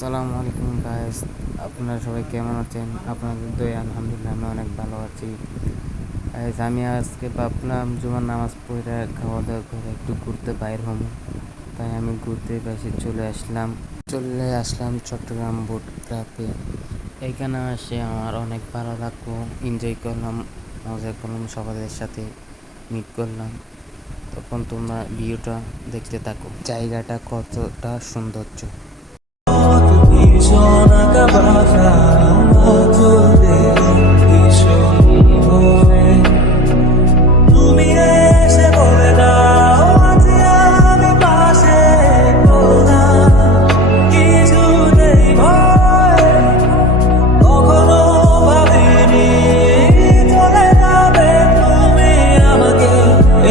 আসসালামু আলাইকুম গাইস, আপনারা সবাই কেমন আছেন? আপনাদের দয়া আলহামদুলিল্লাহ আমি অনেক ভালো আছি। গাইস, আমি আজকে ভাবলাম জুমার নামাজ পড়ে খাওয়া দাওয়া করে একটু ঘুরতে বাইর হবো। তাই আমি ঘুরতে পাশে চলে আসলাম চট্টগ্রাম বোট ক্লাবে। এইখানে এসে আমার অনেক ভালো লাগলো, এনজয় করলাম, মজা করলাম, সবাদের সাথে মিট করলাম। তখন তোমরা ভিউটা দেখতে থাকো, জায়গাটা কতটা সৌন্দর্য। ভীষণ আঁকাবাঁকা তোদের ভীষণ ভোরে তুমি এসে বলে দাও আজ আমি পাশে কোথাও কিছুতেই ভয় কখনো ভাবিনি চলে যাবে তুমি আমাকে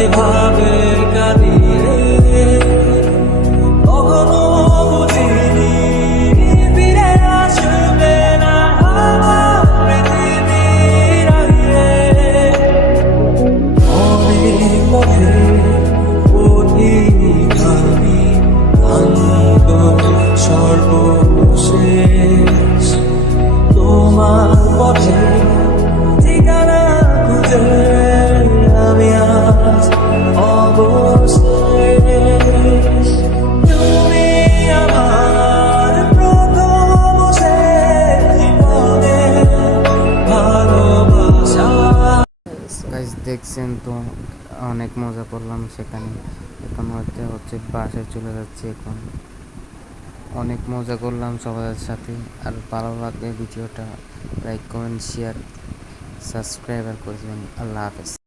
এভাবে কাঁদিয়ে কখনো বুঝিনি ফিরে আসবে না আমার পৃথিবীর আগে অনেক পথে পথিক আমি ক্লান্ত সর্বশেষ তোমার পথে ঠিকানা খুঁজে আমি আজ অবশেষ তুমি আমার প্রথম শেষ জীবনের ভালোবাসা। গাইস, দেখছেন তো অনেক মজা করলাম সেখানে। এখন হচ্ছে বাসায় চলে যাচ্ছি। এখন অনেক মজা করলাম সবার সাথে। আর ভালো লাগলে ভিডিওটা লাইক, কমেন্ট, শেয়ার, সাবস্ক্রাইব করে দেবেন। আল্লাহ হাফেজ।